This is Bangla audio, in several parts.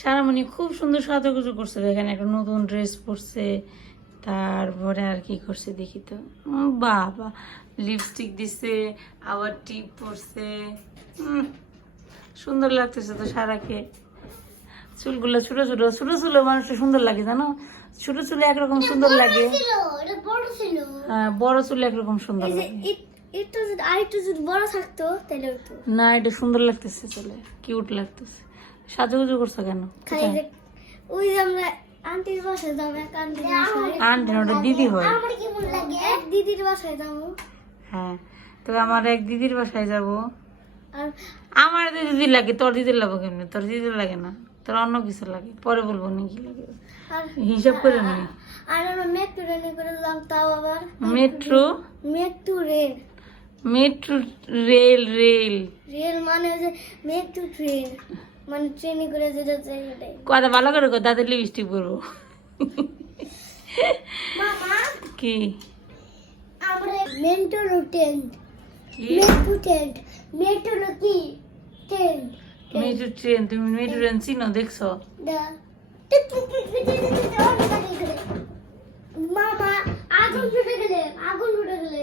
সারামণি খুব সুন্দর সাজুগুজু করছে, এখানে একটা নতুন ড্রেস পরছে, তারপরে আর কি করছে দেখি তো, বাবা লিপস্টিক দিছে, আবার টিপ পরছে, সুন্দর লাগতেছে তো সারাকে। চুলগুলো ছোট ছোট ছোট ছোট মানুষটা সুন্দর লাগে জানো, ছোট চুলে একরকম সুন্দর লাগে, হ্যাঁ বড় চুলে একরকম সুন্দর লাগে। বড় থাকতো তাহলে হতো না, এটা সুন্দর লাগতেছে, চলে কিউট লাগতেছে। সাজুগুজু করছো কেন? ওই যে আমরা আন্টির বাসায় যাবো, এক আন্টির বাসায়। আন্টি না, ওটা দিদি হয়। আমার কি মন লাগে এক দিদির বাসায় যাবো। হ্যাঁ, তো আমার এক দিদির বাসায় যাব। আর আমার দিদি লাগে, তোর দিদির লাগবে কেমনি? তোর দিদির লাগে না, তোর অন্য কিছু লাগে, পরে বলবো নি কি লাগে, আর হিসাব করে নি। আর আমরা মেট্রো ট্রেনে করে গেলাম, তাও আবার metro metro rail. Metro rail rail rail মানে যে মেট্রো ট্রেন, মানে ট্রেনে করে যেটা যায় ওটাই। কথা ভালো করে কো, দাঁতের লিপস্টিক পরবো। মামা কি আমরা মেট্রো টেন্ট, কি মেট্রো টেন্ট, মেট্রো কি টেন্ট মেট্রো ট্রেন? তুমি মেট্রো ট্রেন চিনো, দেখছো? দা মামা আগুন ফুটে গেলে, আগুন ফুটে গেলে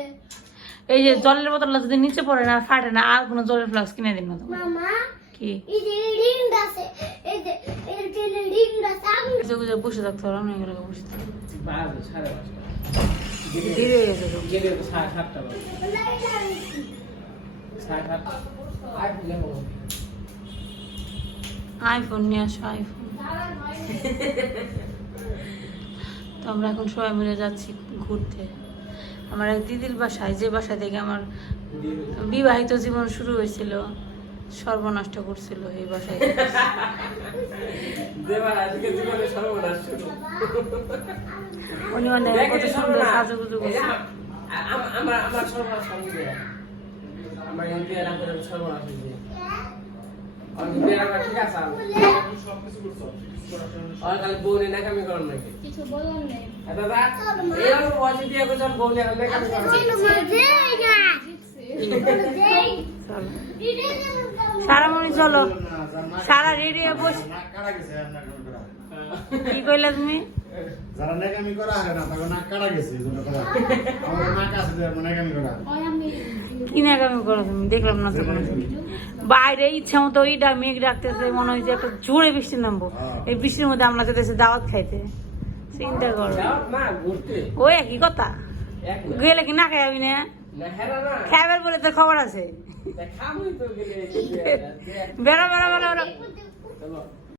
এই যে জলের বোতলটা যদি নিচে পড়ে না, আর ফাটে না, আর কোনো জলের ফ্লাক্স কিনে দিন না তোমার। মামা কি এই যে রিং আছে, এই যে এই ট্রেনের রিং আছে, আগুন গুজে গুজে বসে থাকতে হবে, আমি এগুলো বসে থাকতে বাজে 5:30 ধীরে গেছে তো। গেলে 7:30 বাজে। 7:30 আইফোন নিয়ে আসো, আইফোন। তো আমরা এখন সবাই মিলে যাচ্ছি ঘুরতে আমার এক দিদির বাসায়, যে বাসা থেকে আমার বিবাহিত জীবন শুরু হয়েছিল, সর্বনষ্ট করছিল এই বাসায়। দেবার আজকে জীবনে সর্বনাশ শুরু। উনি মানে কত সুন্দর সাজুগুজু করছে। আমার সর্বনাশ সঙ্গে আমার ইন্ডিয়ার আমাদের সর্বনাশ হয়েছে। আমি বিয়ের আগে ঠিক আছে আর কাল বউনে নাকামি করেন নাকি কিছু বলুন না। দাদা এই আমার ওয়াশে দিয়ে গেছে বউনে নাকামি করেন সারামণি চলো, সারা রেডি হয়ে বস। কি কইলা তুমি? যারা নাকামি করা হয় না তাকে নাক কাটা গেছে, যেটা করা আমার নাক আছে যে নাকামি করা। কি নাকামি করো তুমি? দেখলাম না তো কোনো দিন। বাইরে ইচ্ছা মতো ওইটা মেঘ ডাকতেছে, মনে হয় যে একটা জোরে বৃষ্টি নামবো। এই বৃষ্টির মধ্যে আমরা যেতেছি দাওয়াত খাইতে, চিন্তা করো। না ঘুরতে ওই একই কথা, এক গেলে কি না খাইবি না? না হেরা না খাইবার বলে তোর খবর আছে। খাবই তো গেলে বেড়া বেড়া বেড়া বেড়া। চলো